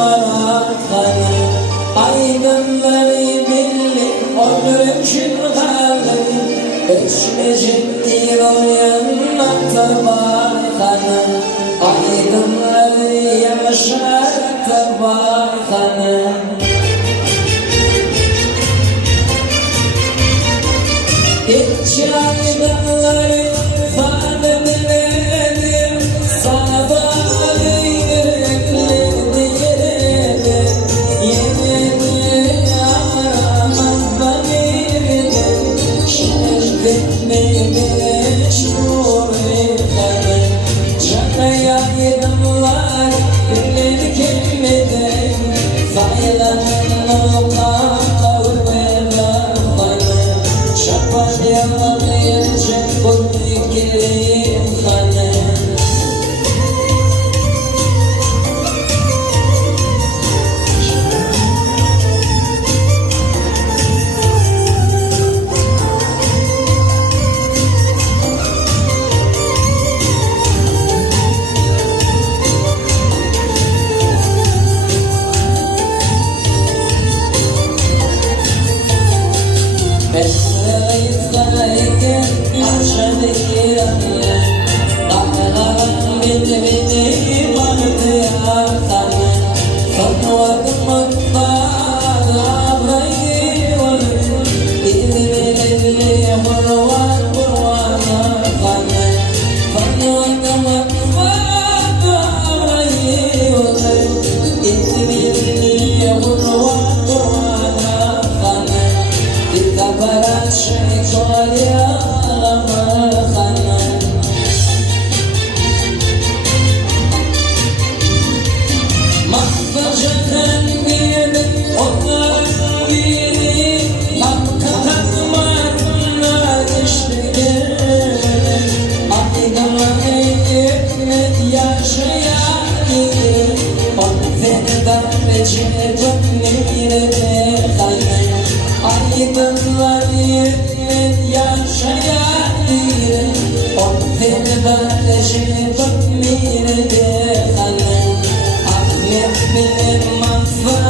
maraqani aydınları belli ömrüm şırğalı Eşmecik değil o yanına tabayhanı aydınları yaşar tabayhanı İç aydınları fadeledim sabahı yürekledim Yenini aramak banirdim şerfetmeye meşhur efendim Canaya aydınlar günleri kelmeden faylanın kakar ve lafını Şapan yalan yercek bu fikri hanım Aydınlar yerine yaşayayım Onlardan leşe bakmire de hanım Ahmet benim affım